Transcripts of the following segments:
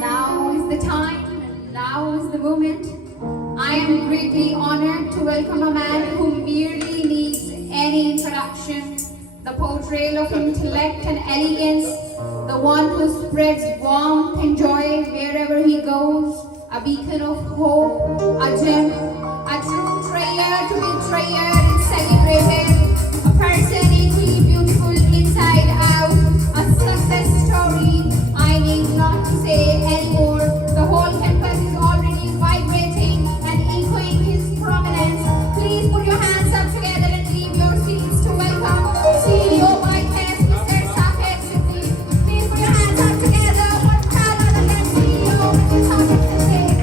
Now is the time, now is the moment. I am greatly honored to welcome a man who merely needs any introduction. The portrayal of intellect and elegance, the one who spreads warmth and joy wherever he goes, a beacon of hope, a gem, a true treasure to be treasured and celebrated, a person equally beautiful inside out, a success story. I need not to say anymore. The whole campus is already vibrating and echoing his prominence. Please put your hands up together and leave your seats to welcome CEO YCAS, Mr. Saqib Siddique. Please put your hands up together for none other than CEO Saqib Siddique.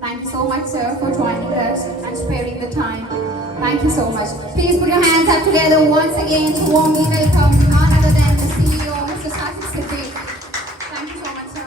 Thank you so much, sir, for joining us and sparing the time. Thank you so much. Please put your hands up together once again to warmly welcome none other than the CEO, Mr. Saqib Siddique. Thank you so much, sir.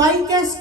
YCAS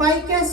YCAS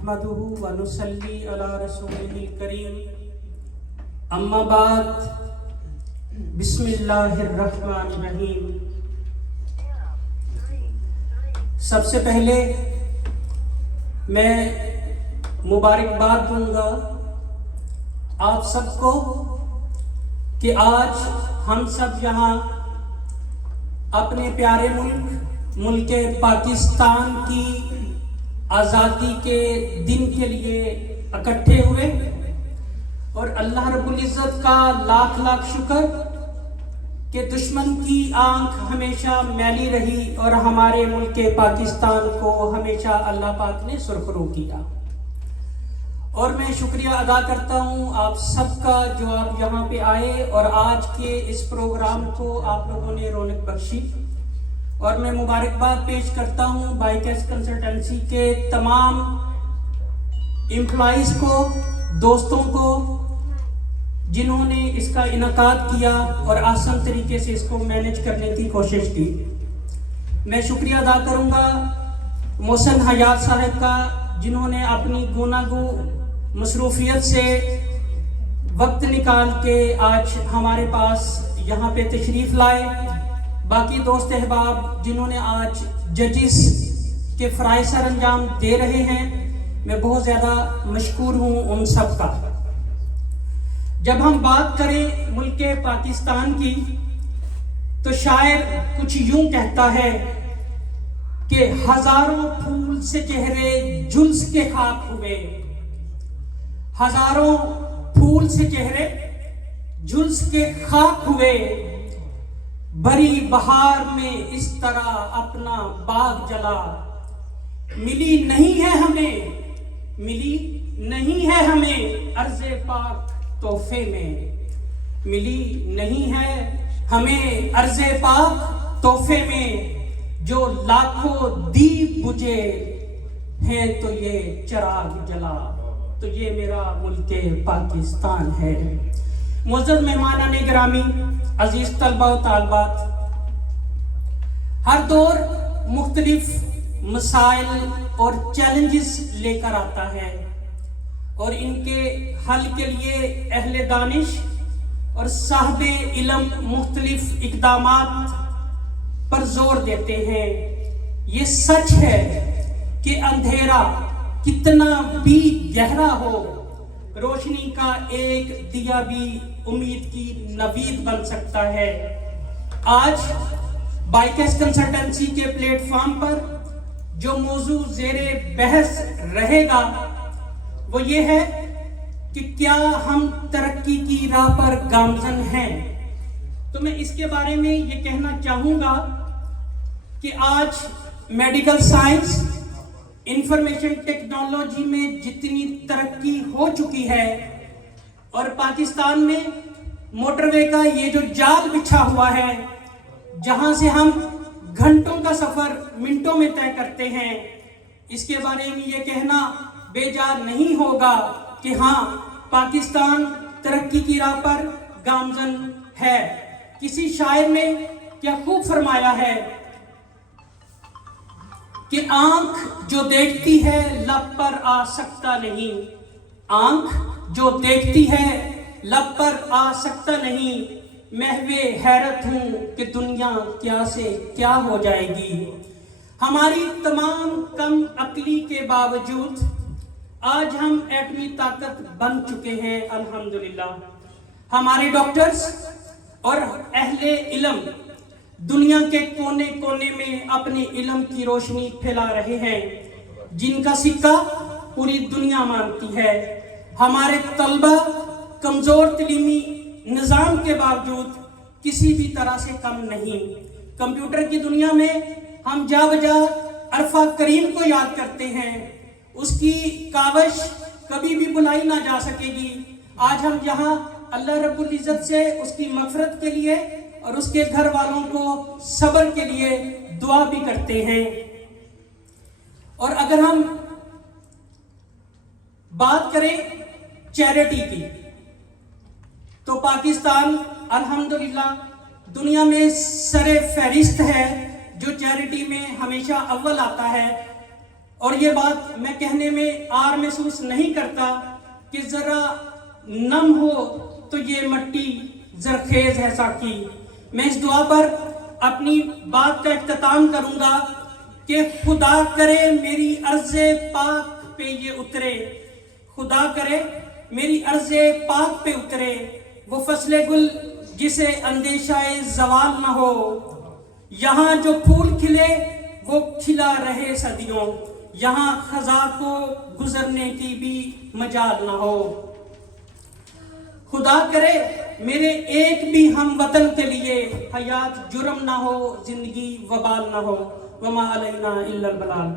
نحمده ونصلي على رسوله الكريم اما بعد بسم اللہ الرحمن الرحیم۔ سب سے پہلے میں مبارکباد دوں گا آپ سب کو کہ آج ہم سب یہاں اپنے پیارے ملک پاکستان کی آزادی کے دن کے لیے اکٹھے ہوئے، اور اللہ رب العزت کا لاکھ لاکھ شکر کہ دشمن کی آنکھ ہمیشہ میلی رہی اور ہمارے ملک پاکستان کو ہمیشہ اللہ پاک نے سرخرو کیا۔ اور میں شکریہ ادا کرتا ہوں آپ سب کا جو آپ یہاں پہ آئے اور آج کے اس پروگرام کو آپ لوگوں نے رونق بخشی، اور میں مبارکباد پیش کرتا ہوں بائیکس کنسلٹنسی کے تمام امپلائیز کو، دوستوں کو، جنہوں نے اس کا انعقاد کیا اور آسان طریقے سے اس کو مینیج کرنے کی کوشش کی۔ میں شکریہ ادا کروں گا محسن حیات صاحب کا، جنہوں نے اپنی گوناگو مصروفیت سے وقت نکال کے آج ہمارے پاس یہاں پہ تشریف لائے۔ باقی دوست احباب جنہوں نے آج ججز کے فرائض سر انجام دے رہے ہیں، میں بہت زیادہ مشکور ہوں ان سب کا۔ جب ہم بات کریں ملک پاکستان کی تو شاعر کچھ یوں کہتا ہے کہ ہزاروں پھول سے چہرے جلس کے خاک ہوئے، ہزاروں پھول سے چہرے جلس کے خاک ہوئے، بھری بہار میں اس طرح اپنا باغ جلا، ملی نہیں ہے ہمیں عرض پاک تحفے میں، ملی نہیں ہے ہمیں عرض پاک تحفے میں، جو لاکھوں دیپ بجھے ہیں تو یہ چراغ جلا، تو یہ میرا ملک پاکستان ہے۔ معزز مہمانان گرامی، عزیز طلبہ و طالبات، ہر دور مختلف مسائل اور چیلنجز لے کر آتا ہے، اور ان کے حل کے لیے اہل دانش اور صاحب علم مختلف اقدامات پر زور دیتے ہیں۔ یہ سچ ہے کہ اندھیرا کتنا بھی گہرا ہو، روشنی کا ایک دیا بھی امید کی نوید بن سکتا ہے۔ آج بائیکس کنسلٹنسی کے پلیٹ فارم پر جو موضوع زیر بحث رہے گا وہ یہ ہے کہ کیا ہم ترقی کی راہ پر گامزن ہیں۔ تو میں اس کے بارے میں یہ کہنا چاہوں گا کہ آج میڈیکل سائنس، انفارمیشن ٹیکنالوجی میں جتنی ترقی ہو چکی ہے، اور پاکستان میں موٹر وے کا یہ جو جال بچھا ہوا ہے، جہاں سے ہم گھنٹوں کا سفر منٹوں میں طے کرتے ہیں، اس کے بارے میں یہ کہنا بے جا نہیں ہوگا کہ ہاں پاکستان ترقی کی راہ پر گامزن ہے۔ کسی شاعر نے کیا خوب فرمایا ہے کہ آنکھ جو دیکھتی ہے لب پر آ سکتا نہیں، آنکھ جو دیکھتی ہے لب پر آ سکتا نہیں، محو حیرت ہوں کہ دنیا کیا سے کیا ہو جائے گی۔ ہماری تمام کم عقلی کے باوجود آج ہم ایٹمی طاقت بن چکے ہیں الحمدللہ۔ ہمارے ڈاکٹرز اور اہل علم دنیا کے کونے کونے میں اپنے علم کی روشنی پھیلا رہے ہیں، جن کا سکہ پوری دنیا مانتی ہے۔ ہمارے طلبہ کمزور تعلیمی نظام کے باوجود کسی بھی طرح سے کم نہیں۔ کمپیوٹر کی دنیا میں ہم جا بجا عرفہ کریم کو یاد کرتے ہیں، اس کی کاوش کبھی بھی بھلائی نہ جا سکے گی۔ آج ہم یہاں اللہ رب العزت سے اس کی مغفرت کے لیے اور اس کے گھر والوں کو صبر کے لیے دعا بھی کرتے ہیں۔ اور اگر ہم بات کریں چیریٹی کی تو پاکستان الحمدللہ دنیا میں سر فہرست ہے جو چیریٹی میں ہمیشہ اول آتا ہے، اور یہ بات میں کہنے میں آر محسوس نہیں کرتا کہ ذرا نم ہو تو یہ مٹی زرخیز ہے ساقی. میں اس دعا پر اپنی بات کا اختتام کروں گا کہ خدا کرے میری عرض پاک پہ یہ اترے, خدا کرے میری عرض پاک پہ اترے وہ فصل گل جسے اندیشہ زوال نہ ہو. یہاں جو پھول کھلے وہ کھلا رہے صدیوں, یہاں خزاں کو گزرنے کی بھی مجال نہ ہو. خدا کرے میرے ایک بھی ہم وطن کے لیے حیات جرم نہ ہو, زندگی وبال نہ ہو. وما علینا الا البلاغ.